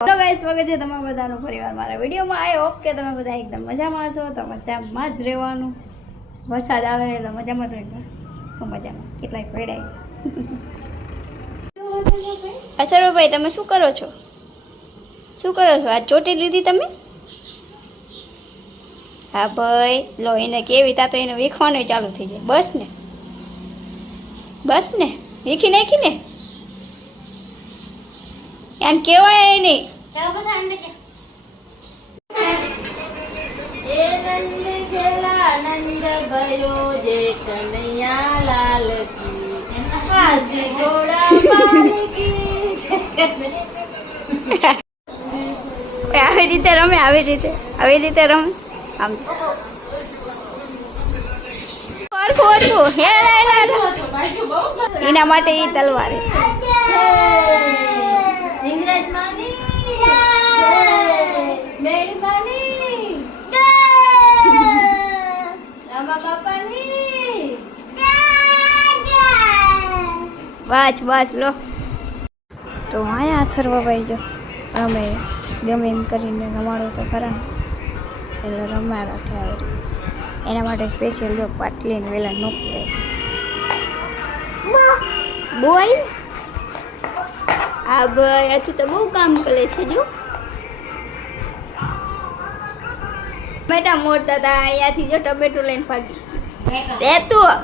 Hello guys, સ્વાગત છે તમારા બધાનું પરિવાર મારા વિડીયોમાં. આઈ હોપ કે તમે બધા એકદમ મજામાં છો. તો મજામાં જ રહેવાનું. વરસાદ આવે એટલે મજામાં તો એકદમ શું મજામાં કેટલાય પડાય છે. અસરો ભાઈ, તમે શું કરો છો? આ ચોટી લીધી તમે? હા ભાઈ, લો એને કેવી તા તો એને વીખવાનું ચાલુ થઈ જાય. બસ ને વીખી નાખી ને એમ કેવાય નહીં. એ નંદ ખેલા નંદ ગયો જે કનૈયા લાલ કી હાથ જોડા માલિકી. આવી રીતે રમે આમ ફરખું હે એના માટે એ તલવાર બસ લો. તો આયા અથર્વ ભાઈ જો અમે ગમે એમ કરીને રમાડો તો ખરા એટલે રમવા રાખે આવે એના માટે સ્પેશિયલ જો પાટલીને વેલા નોખવે બોય. આ ભાઈ હજુ તો બહુ કામ કરે છે. જો બેટા મોટા હતા અહીંયાથી જો ટમેટો લઈને ભાગી રહેતું.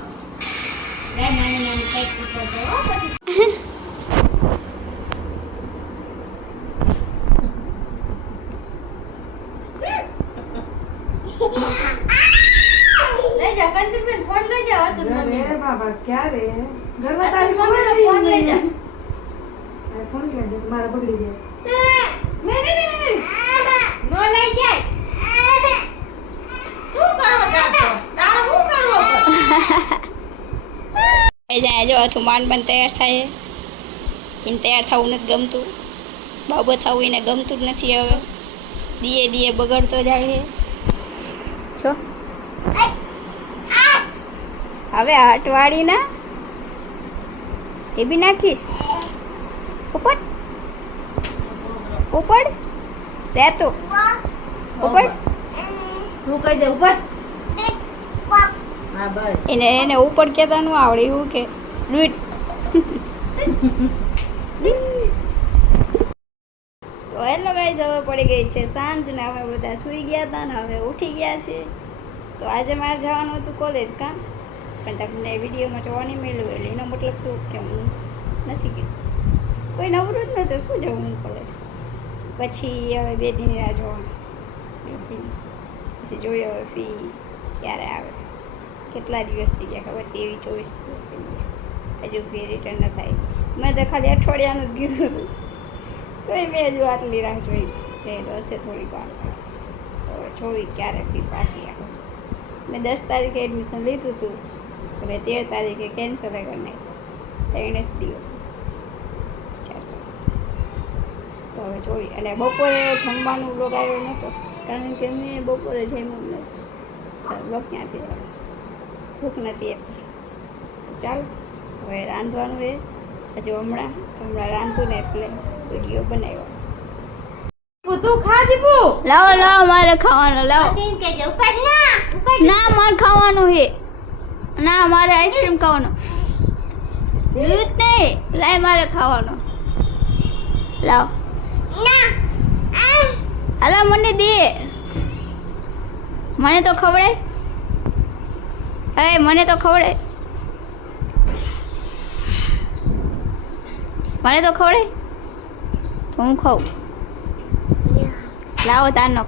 લઈ જા કંદરબેન, ફોન લઈ જા. તો રે બાબા ક્યારે ઘરમાં તારી મમ્મી ફોન લઈ જા. ફોન લઈ જા મારા બગડી જાય. મે નો લઈ જાય. શું કરો તારે શું કરવો એ જાય. જો હતું માન તૈયાર થાય એને તૈયાર થવું નથી ગમતું. બાબો થવું એને ગમતું જ નથી. હવે દીએ બગડતો જાય છે. જો હવે હટવાડી ના એ બી નાખીશ. ઉપર રહેતું ઉપર હું કહી દે ઉપર. એને ઉપર કેતા નું આવડે એવું કે લૂટ. તો હેલો ગાઈસ, હવે પડી ગઈ છે સાંજ ને હવે બધા સૂઈ ગયા હતા ને હવે ઉઠી ગયા છે. તો આજે મારે જવાનું હતું કોલેજ. કામ પણ તમને વિડીયોમાં જોવા નહીં મળ્યું એટલે એનો મતલબ શું કે હું નથી ગયું. કોઈ નવરું જ નહોતું, શું જવું હું કોલેજ. પછી હવે 2 દિન રાહ જોવાનું. પછી જોઈએ હવે ફી ક્યારે આવે. કેટલા દિવસ થઈ ગયા ખબર? 23-24 દિવસ થઈ ગયા. હજુ ફી રિટર્ન ન થાય. મેં તો ખાલી અઠવાડિયાનું જ કીધું હતું. તો મેં હજુ આટલી રાહ જોઈ તે હશે થોડીક વાર. તો જોઈ ક્યારે ફી પાછી આવે. મેં 10 તારીખે એડમિશન લીધું હતું. હવે 13 તારીખે કેન્સલ કરી નાખ્યું. 3 દિવસ. તો હવે જોઈ. અને બપોરે જમવાનું લોક આવ્યો નહોતો કારણ કે મેં બપોરે જમ્યું જ નથી. લોક ક્યાંથી આવે? ભૂખ નથી આપતી. તો ચાલો હવે રાંધવાનું એ હજુ હમણાં રાંધું ને એટલે વિડીયો બનાવ્યો. લાવો મારે ખાવાનું. લાવો ના મારે ખાવાનું હે. ના મારે આઈસ્ક્રીમ ખાવાનું. દૂધ નહીં લાય મારે ખાવાનું. લાવ અલા મને દે. મને તો ખવડાય. મને તો ખવડાય. હું ખાઉં. લાવો તાર નો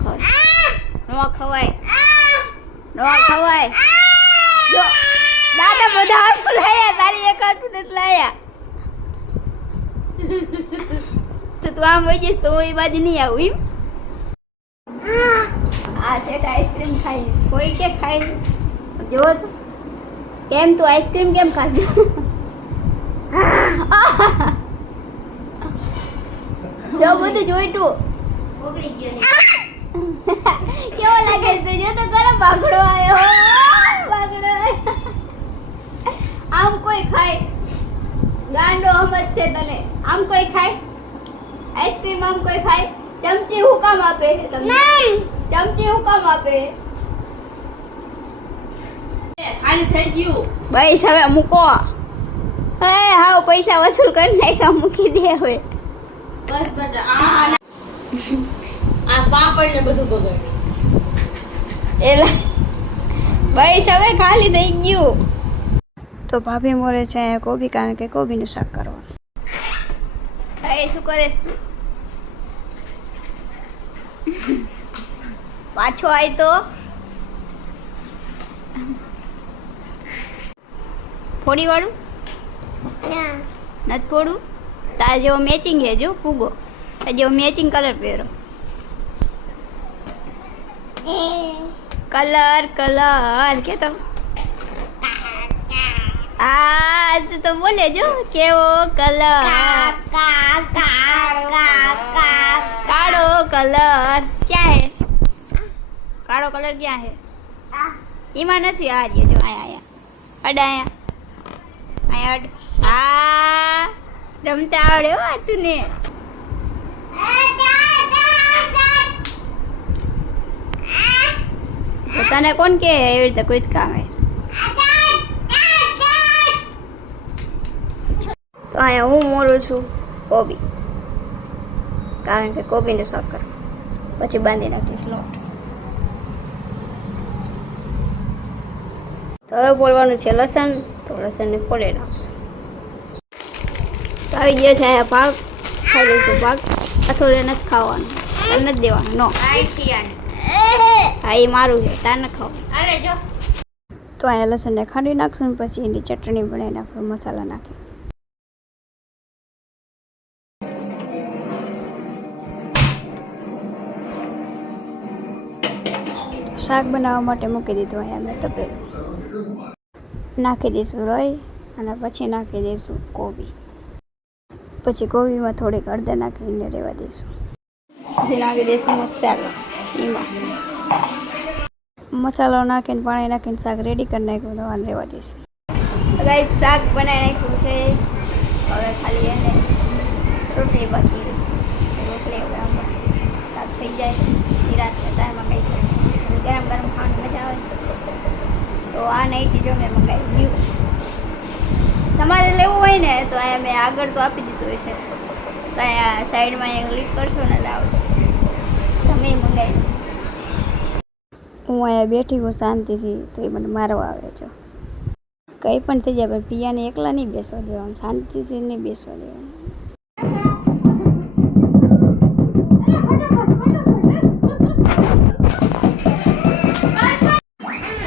ખવાય. જો દાદા બધા હાથું લાયા, તારી એક હાથું નથી લાયા. તો તું આમ વહી જઈશ તો એ બાજુ નહીં આવું એમ. આ સેટ આઈસ્ક્રીમ ખાઈ કોઈ કે ખાઈ જો કેમ તું આઈસ્ક્રીમ કેમ ખાધી? જો બધું જોઈતું કેવો લાગે છે? જો તો ગરમ બાગડો આવ્યો. આમ કોઈ ખાય? ગાંડો સમજ છે તને? આમ કોઈ ખાય? આઈસ્ક્રીમ આમ કોઈ ખાય? ચમચી હું કામ આપે છે તમને? ચમચી હું કામ આપે? ખાલી થઈ ગયું. બસ હવે મૂકો. હે હાવ પૈસા વસૂલ કરી નાખ્યા, મૂકી દે હવે. બસ બેટા આ પાપડ ને બધું બગાડ્યું. એલા બસ હવે ખાલી થઈ ગયું. તો ભાભી મોરે છે અહીંયા કોબી, કારણ કે કોબીનું શાક કરવાનું. એ શું કરેશ તું? પાછો આય તો ફોડી વાળું નથી ફોડું. તાર જેવો મેચિંગ છે જો ફૂગો, તાર જેવો મેચિંગ કલર પહેરો. કલર કલર કે તો આ તો બોલે જો કેવો કલર, કાળો કલર. ક્યાં હે કાળો કલર? ક્યાં હે? એમાં નથી. આ જો આયા અડાયા આયા અડ. આ રમતા આવડે હો આ તુને. તને કોણ કે એવી રીતે કોઈ જ કામ હે? તો અહીંયા હું મોરું છું કોબી, કારણ કે કોબીનું શાક કરું. પછી બાંધી નાખીશ લોટ. તો હવે બોલવાનું છે લસણ, તો લસણને ફોડી નાખશું. તો આવી ગયો છે અહીંયા પાક. ખાઈ લઈશું પાક. અથોડે નથી ખાવાનું, નથી દેવાનું. નો હા એ મારું છે, તાર ન ખાવું. અરે જો તો અહીંયા લસણને ખાંડી નાખશું, પછી એની ચટણી બનાવી નાખશું મસાલા નાખી. શાક બનાવવા માટે મૂકી દીધું અહીંયા મેં તપેલું. નાખી દઈશું રાઈ અને પછી નાખી દઈશું કોબી. પછી કોબીમાં થોડીક હળદર નાખીને રહેવા દઈશું. પછી નાખી દઈશું મસાલો. એમાં મસાલો નાખીને પાણી નાખીને શાક રેડી કરી નાખ્યું, તો આને રહેવા દઈશું. ગાઈસ શાક બનાવી નાખ્યું છે. હવે ખાલી એને રોટલી બાકી. રોટલી શાક થઈ જાય રાતના ટાઈમમાં કંઈ થાય. ગરમ ગરમ ખાવાની મજા આવે. તો આ નાઈટી જો મેં મંગાવી ન્યૂ. તમારે લેવું હોય ને તો અહીંયા મેં આગળ તો આપી દીધું હોય છે. તો અહીંયા સાઈડમાં અહીંયા ક્લિક કરશો ને એટલે આવશે. તમે મંગાવી. હું અહીંયા બેઠી હું શાંતિથી, તો એ મને મારવા આવે છે. કંઈ પણ થઈ જાય પણ પિયાને એકલા નહીં બેસવા દેવાનું, શાંતિથી નહીં બેસવા દેવાનું.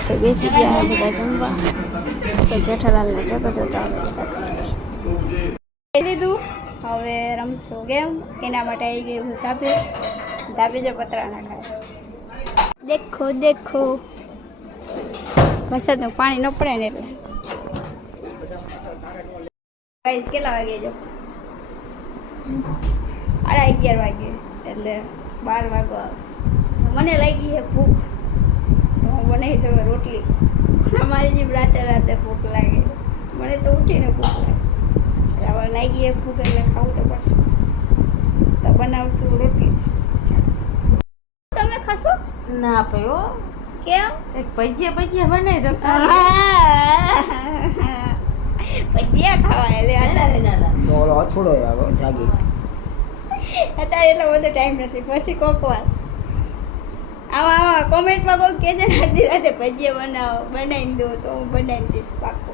તો બેસી ગયા બધા જમવા. તો જેઠાલાલને જોતો જોતો આવે લીધું. હવે રમશું ગેમ. એના માટે આવી ગયું ધાબે. ધાબે જો પતરા ના ખાય. દેખો દેખો વરસાદનું પાણી ન પડે ને એટલે. ગાઈસ કેટલા વાગે જો? 11:30 વાગે, એટલે 12 વાગો આવશે. મને લાગી છે ભૂખ. હું બનાવી છું રોટલી. અમારી જેમ રાતે રાતે ભૂખ લાગે. મને તો ઉઠીને ભૂખ લાગે. હવે લાગી ભૂખ એટલે ખાવું તો પડશે. તો બનાવશું રોટલી. તમે ખાશો? ના ભાઈ કેમ? એક ભજીયા બનાવી દો. ભજીયા ખાવા એટલે અત્યારે જાગી અત્યારે એટલો બધો ટાઈમ નથી. પછી કોક વાર આવા કોમેન્ટમાં કોઈક કહે છે ને અડધી રાતે ભજીયા બનાવીને દો, તો હું બનાવી દઈશ પાક્કો.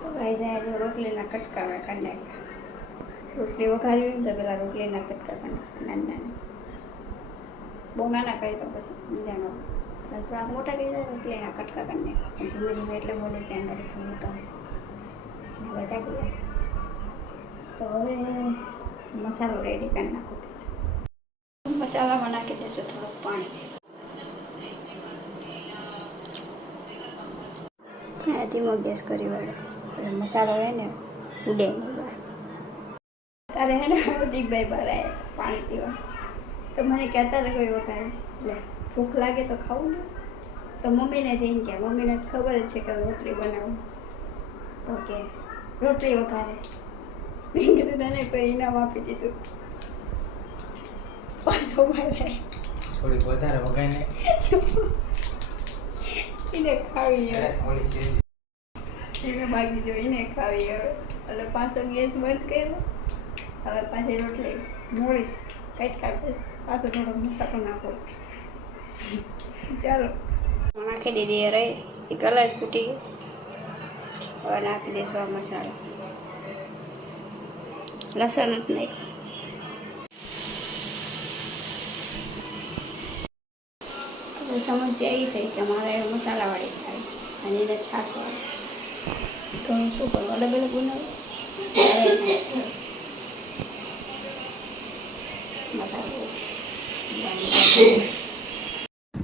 તો ભાઈ જાય રોટલીના કટકા કરી નાખ્યા. રોટલી વઘારી ને તો પેલા રોટલીના કટકા કરી નાના નાના. બહુ નાના કરી તો પછી મજાનો. થોડા મોટા કરી જાય રોટલીના કટકા કરી નાખ્યા. ધીમે ધીમે એટલે બોલે કે અંદર થોડું તો વજાકી જશે. તો હવે મસાલો રેડી કરી નાખો. મસાલામાં નાખી દેશું થોડુંક પાણી. ધીમો ગેસ કરી વાળો એટલે મસાલો રહે ને ઉડે નહીં બહાર. તારે હે ને દીકભાઈ બહાર આવે પાણી પીવા. તો મને કહેતા હતા કોઈ વખત એટલે ભૂખ લાગે તો ખાવું ને. તો મમ્મીને જઈને કહે. મમ્મીને ખબર જ છે કે રોટલી બનાવું. તો કે રોટલી વઘારે. મેં કીધું તને કોઈ ઇનામ આપી દીધું. પાછો મારે થોડીક વધારે વગાઈને એને ખાવી હવે. ઓલી છે એને બાકી જો એને ખાવી હવે. એટલે પાછો ગેસ બંધ કર્યો. હવે પાછી રોટલી મોડીશ કટકા પાછો થોડો મસાલો નાખો. ચાલો નાખી દીધી એ રહી એ કલર ફૂટી ગઈ. હવે નાખી દઈશું આ મસાલો. લસણ જ નાખ્યું. હવે સમસ્યા એ થઈ કે મારે મસાલાવાળી ખાવી અને એને છાશવાળી. તો હું શું કરું અલગ અલગ બનાવું. મસાલો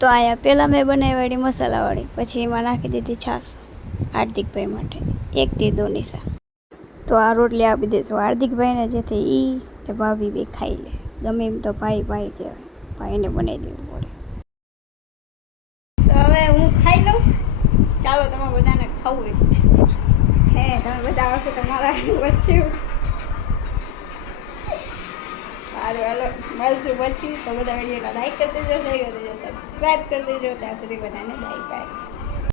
તો આયા પહેલાં મેં બનાવી મસાલાવાળી, પછી એમાં નાખી દીધી છાશ હાર્દિકભાઈ માટે 1 થી 2 નિશા. તો આ રોટલી આપી દઈશું હાર્દિકભાઈને, જેથી એ ને ભાભી બી ખાઈ લે. ગમે એમ તો ભાઈ ભાઈ કહેવાય, ભાઈને બનાવી દેવું પડે. તો હવે હું ખાઈ લઉં. ચાલો તમારે બધાને ખાવું હોય હે તમે બધા આવશો તો મારા વચ્ચે સારું હાલો મળશું પછી. તો બધા વિડીયોને લાઈક કરી દેજો, શેર કરી દેજો, સબસ્ક્રાઈબ કરી દેજો. ત્યાં સુધી બધાને બાય બાય.